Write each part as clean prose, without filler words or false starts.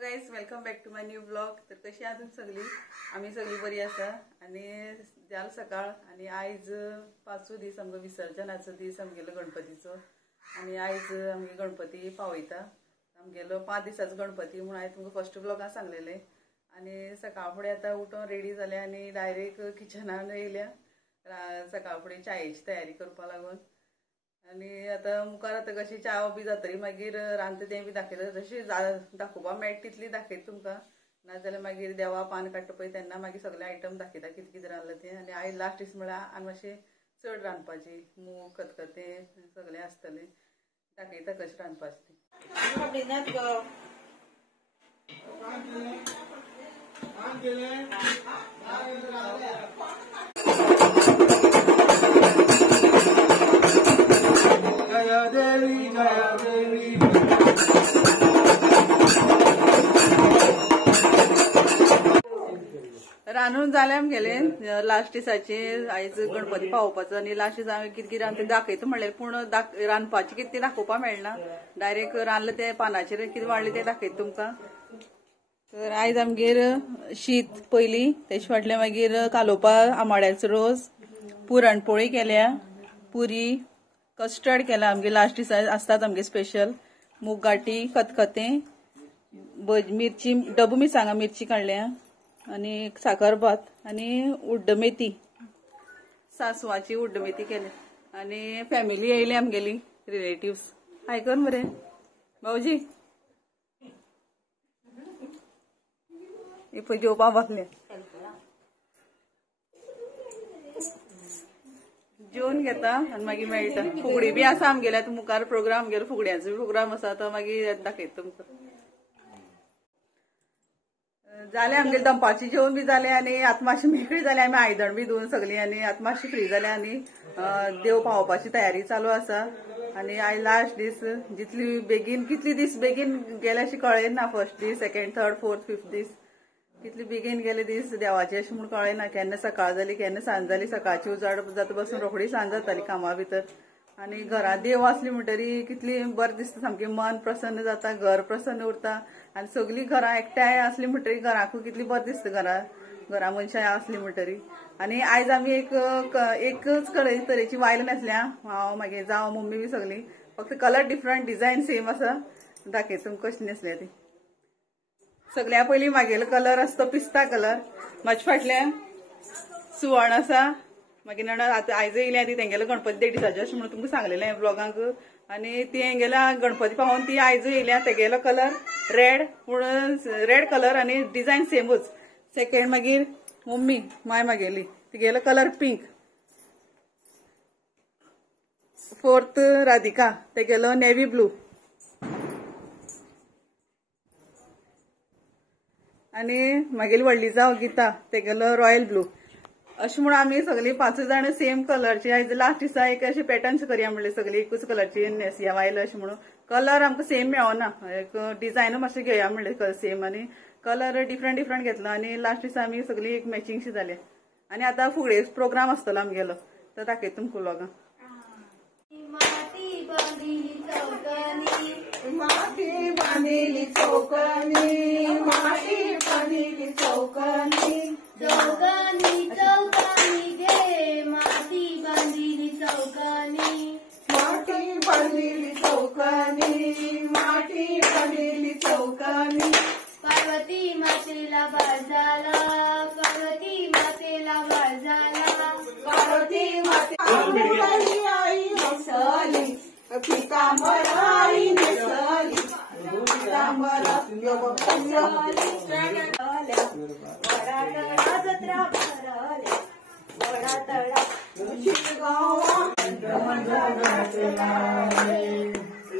Guys welcome back to my new blog. तर कशी आहात तुम्ही सगळी? आम्ही सगळी बरी आसा आणि जाल सकाळ आणि आयज 5 दीस आमगे विसर्जनाचो दीस आमगेलो गणपतीचो आणि आयज आमगे गणपती पावयता। आमगेलो 5 दिसाचो गणपती म्हणून हांवें तुमकां फर्स्ट ब्लॉगां सांगलेले आणि सकाळ फुडें आतां उठून रेडी जाले आणि डायरेक्ट किचनान येयल्या सकाळ फुडें चायेची तयारी करपा लागून। आणि आता मुखार आता कशी च्या बी जातरी मागीर रांदता तें बी दाखयता जशी दाखोवपा मेळटा तितली दाखयता तुमकां नाजाल्यार मागीर देवा पान काडटा पळय तेन्ना मागीर सगळे आयटम दाखयता कितें कितें रांदलां तें। आनी आयज लास्ट दीस म्हळ्यार आनी मातशें चड रांदपाची मूग खतखतें सगळें आसतलें दाखयता कशें रांदपाचें रांदून जालें आमगेले लास्ट दिसाचे आयज गणपती पावोवपाचो आनी लास्ट दीस हांवें कितें कितें रांदता दाखयता म्हणलें पूण रांदपाचें कितें तें दाखोवपा मेळना डायरेक्ट रांदलें तें पानाचेर कितें वाडलें तें दाखयता तुमकां। तर आयज आमगेर शीत पयलीं तेचे फाटल्यान मागीर कालोवपा आमाड्याचो रोस पुरणपोळी केल्या पुरी कस्टर्ड केला आमगे लास्ट दिसा आसतात आमगे स्पेशल मूग गाठी खतखतें मिरची डबू मिरसांगा मिरची काडल्या आणि साकरभात आणि उड्ड मेथी सासवाची उड्ड मेथी केली आणि फॅमिली येयली आमगेली रिलेटिव्स हाय कर मरे भाऊजी हे पळय जेवपा बसले जेवण घेता आणि मागीर मेळटा फुगडी बी आसा आमगेले आतां मुखार प्रोग्राम आमगेलो फुगड्याचो प्रोग्राम आसा तो मागीर दाखयता तुमकां। जालें आमगेलें दनपारचें जेवण बी जालें आनी आतां मातशें मेकळी जालें आमी आयदन बी धुवन सगळीं आनी आतां मातशी फ्री जालें आनी देव पावोवपाची तयारी चालू आसा। आनी आयज लास्ट दीस जितली बेगीन कितली दीस बेगीन गेले अशें कळयना फर्स्ट दीस सेकंड थर्ड फोर्थ फिफ्थ दीस कितली बेगीन गेले दीस देवाचे अशें म्हूण कळयना केन्ना सकाळ जाली केन्ना सांज जाली सकाळची उजाड जाता बसून रोखडी सांज जाताली कामा भितर आनी घरां देव आसली म्हणटरी कितली बरें दिसता सामकें मन प्रसन्न जाता घर प्रसन्न उरता आनी सगळीं घरां एकठांय आसली म्हणटरी घराकूय कितली बरें दिसता घरा मनशां आसली म्हणटरी। आनी आयज आमी एकच तरेची वायलां न्हेसल्या हांव मागीर जावं मम्मी बी सगळीं फक्त कलर डिफरंट डिजायन सेम आसा दाखयता तुमकां कशें न्हेसल्या ती। सगळ्या पयलीं म्हागेलो कलर आसा तो पिस्ता कलर म्हाजे फाटल्यान सुवर्ण आसा मागीर नणंद आतां आयज येयल्या ती तेंगेलो गणपती देड दिसाचो अशें म्हणून तुमकां सांगलेलें हांवें ब्लॉगांक आनी ती हेंगेला गणपती पावोवन ती आयज येयल्या तेगेलो कलर रेड पूण रेड कलर आनी डिजायन सेमूच। सेकंड मागीर मम्मी माय म्हागेली तिगेलो कलर पिंक। फोर्थ राधिका तेगेलो नेवी ब्लू आनी म्हागेली व्हडली जाव गीता तेगेलो रॉयल ब्लू अशें म्हणून आमी सगळीं 5 जाण सेम कलरची आयज लास्ट दिसा एक अशें पॅटर्न्स करया म्हणलें सगळीं एकूच कलरची न्हेसया वायलो अशें म्हणून कलर आमकां सेम मेळना एक डिजायन मातशें घेया म्हणलें सेम आनी कलर डिफरंट डिफरंट घेतलो आनी लास्ट दिसा आमी सगळीं एक मॅचिंगशी जाल्या आनी आतां फुगडे प्रोग्राम आसतलो आमगेलो तो दाखयता तुमकां ब्लॉगां। माती बांदिली चौकनी माती बांदिली चौकनी चौकनी चौकनी गे माती बांदिली चौकनी माती बांदिली चौकनी माती बांदिली चौकनी पार्वती मातेला बाजाला पार्वती मातेला बाजाला पार्वती माते आई नेसली पितांबर आई नेसली पितांबर वडा जत्रा भरले वडा तळा रे कंठ माझा दाटला रे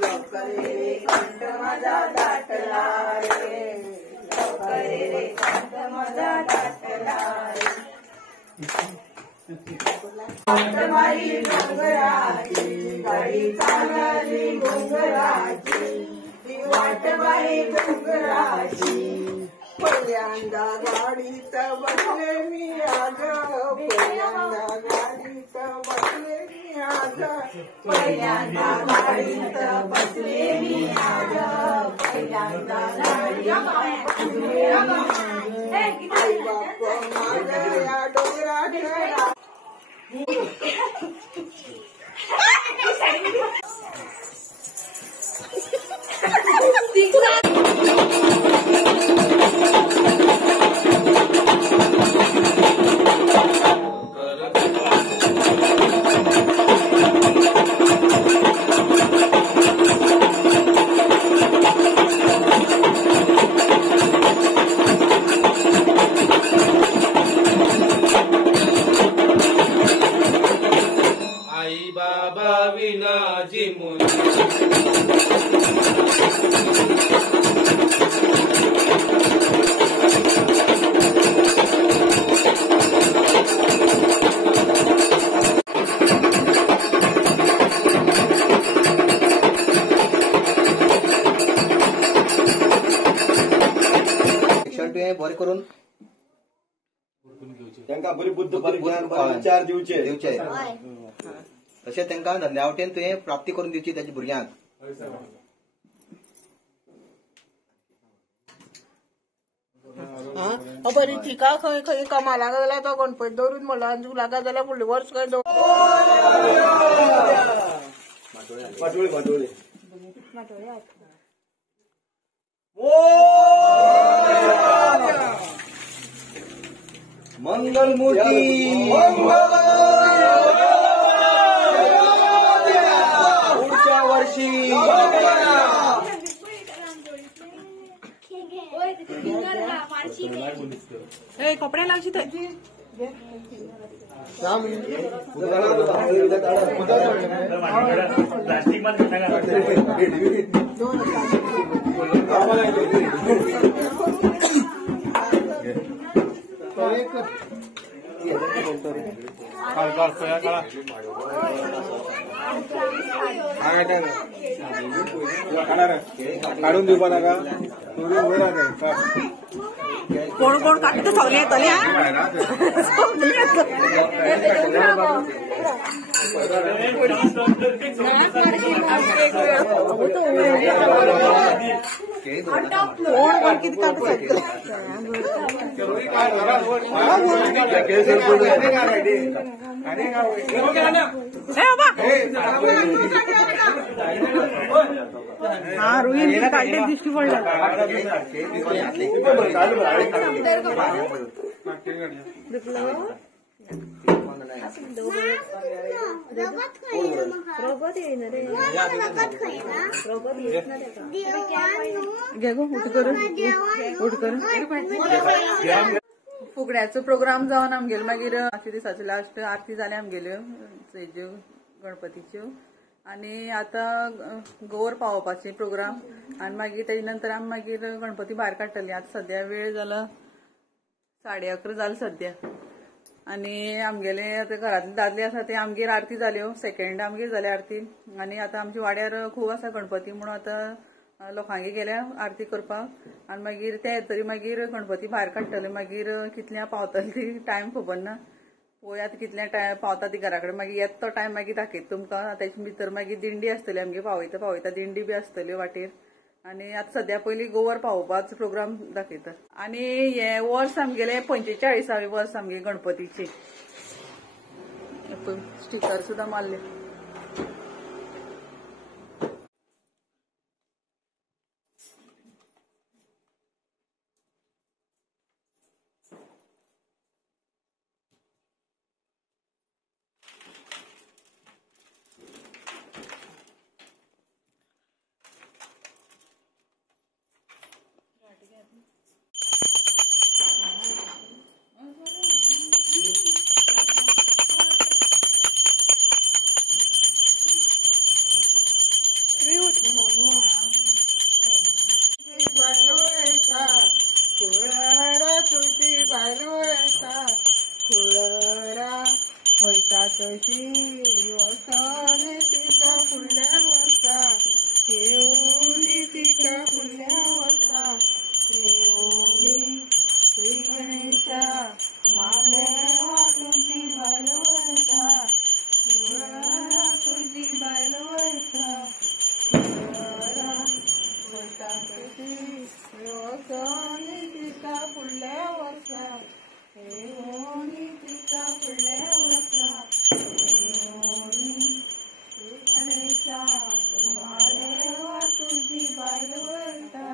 लवकर रे कंठ माझा दाटला रे डोंगराची गाडी चालली डोंगराची वाट बाई डोंगराची पहिल्यांदा गाडीत बसले मी आज पहिल्यांदा गाडीत बसले मी आज पहिल्यांदा गाडीत बसले मी आज पहिल्यांदा गाडीत बसले मी आई बाप माझ्या डोंगरात आई बाबा विना जिमुन बरे करून तांकां बरी बुद्ध ज्ञान विचार दिवचे तशें तांकां धंद्या वाटेन तुवें प्राप्ती करून दिवची ताच्या भुरग्यांक. बरी थिका खंय खंय कमाला गेल्या तो गणपती दवरून म्हणलो आनी तूं लागा जाल्यार फुडलें वर्स खंय पाटोळे मंगल मूर्ती पुढच्या वर्षी कपडे लागची त्याची काढून दिवपा नाका कोण कोण काकी तर सगळे येतले कोण किती हा रोहिणी काढले दिसती पडलं घे गो उठ करून फुगड्याचो प्रोग्राम जावन आमगेलो मागीर 5 दिसाची लास्ट आरती जाले आमगेल्यो हेज्यो गणपतीच्यो आनी आतां गोवर पावोवपाचे प्रोग्राम आनी मागीर तेजे नंतर आमी मागीर गणपती भायर काडटली. आतां सद्या वेळ जाला 11:30 जाले सद्या आनी आमगेले आतां घरांतले दादले आसा ते आमगेर आरती जाल्यो सेकंड आमगेर जाले आरती आनी आतां आमच्या वाड्यार खूब आसा गणपती म्हणून आतां लोकांगे गेल्या आरती करपाक आनी मागीर ते येतरी मागीर गणपती भायर काडटले. मागीर कितल्या पावतली ती टायम खबर ना पळय आतां कितल्या टायम पावता ती घरा कडेन मागीर येता तो टायम मागीर दाखयता तुमकां. तेचे भितर मागीर दिंडी आसतली आमगे पावयता दिंडी बी आसतल्यो वाटेर आनी आतां सद्या पयलीं गोवर पावोवपाचो प्रोग्राम दाखयता. आनी हे वर्स आमगेले 45वें वर्स आमगे गणपतीचे स्टिकर सुद्दां मारले. माले तुझी भालो तिका फुडल्या वर्सा तिका फुडल्या वर्सा गणेशा देवा तुझी बायल वळटा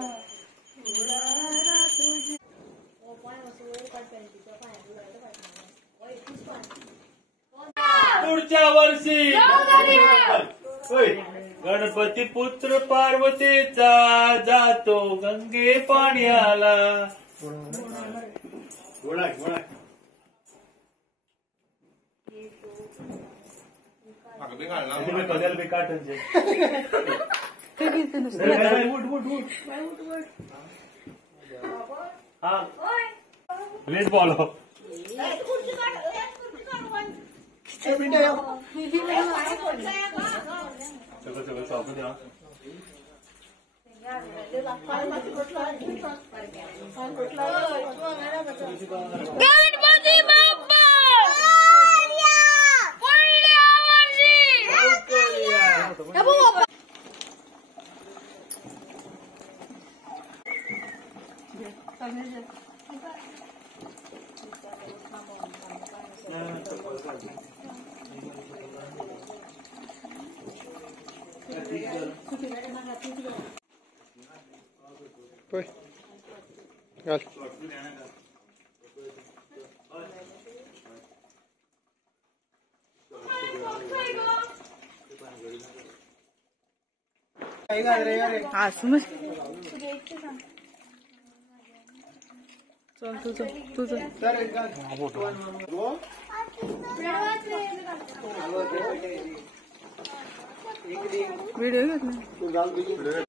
तुझी पुढच्या वर्षी गणपती पुत्र पार्वतीचा जातो गंगे पाण्याला. लेट बॉलो सगळं सापडून द्या. गणपती बाप्पा असं चल तुझं तुझं व्हिडिओ घेतला.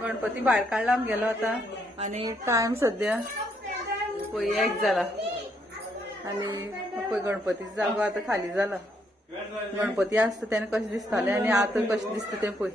गणपती भायर काडला आमी गेलो आता आणि टायम सध्या पळय 1 जाला आणि पळय गणपतीचो जागो आता खाली जाला. गणपती आसता तेन्ना कशें दिसतालें आणि आता कशें दिसता तें पळय.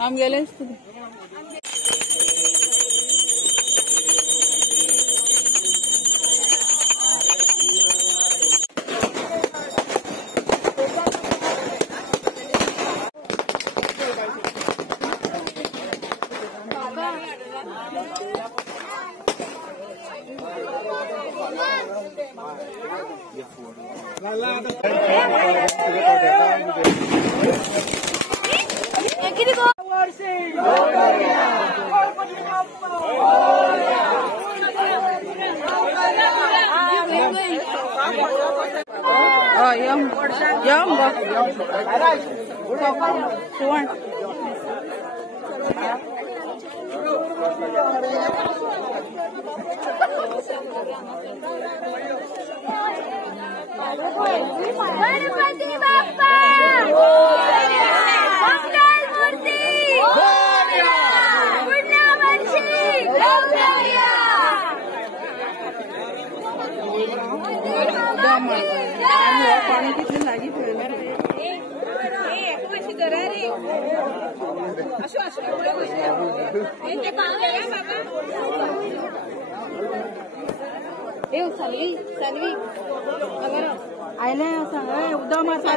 आम गेले गणपती बाप्पा मंगल मूर्ती पुण्य वर्षी पाणी किती लागी आयले सांग उदा मारता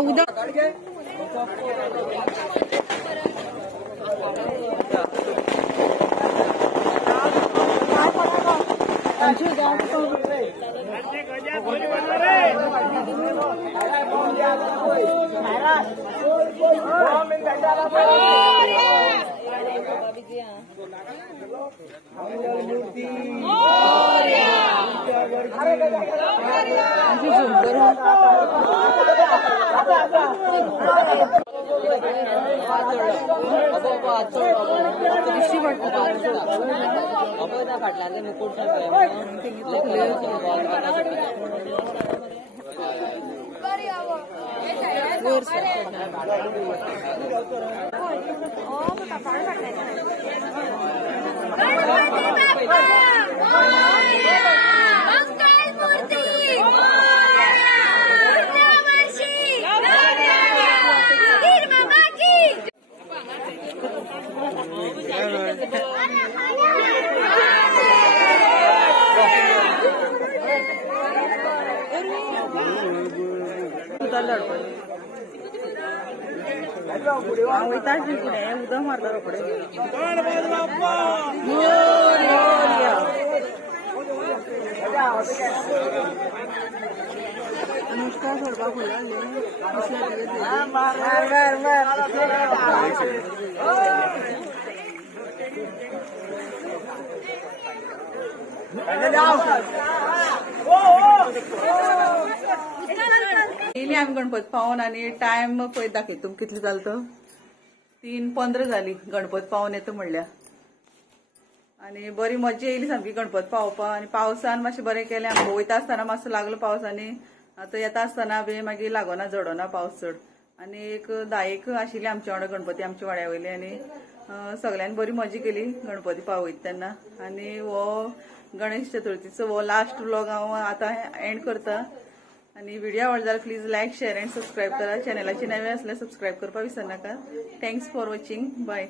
उदा उदा मारता अनुष्का सोडपा फुला येयली आमी गणपती पावून आनी टायम पळय दाखयता तुमकां कितले जालो तो 3:15 जाली गणपती पावून येता म्हणल्यार आनी बरी मजा येयली सामकी गणपती पावोवपा आनी पावसान मातशें बरें केलें आमकां वयता आसतना मातसो लागलो पावस आनी आतां येता आसतना बी मागीर लागोना जडोना पावस चड आनी एक 10 आशिल्ली आमचे वांगडा गणपती आमच्या वाड्या वयली आनी सगळ्यांनी बरी मजा केली गणपती पावयता तेन्ना आनी हो गणेश चतुर्थीचो हो लास्ट व्लॉग हांव आतां एंड करता आणि व्हिडिओ आवडला जाल्यार please like share and subscribe करा चॅनलाची नवे असल्यास सबस्क्राईब करपाक विसरनाका थँक्स फॉर वॉचिंग बाय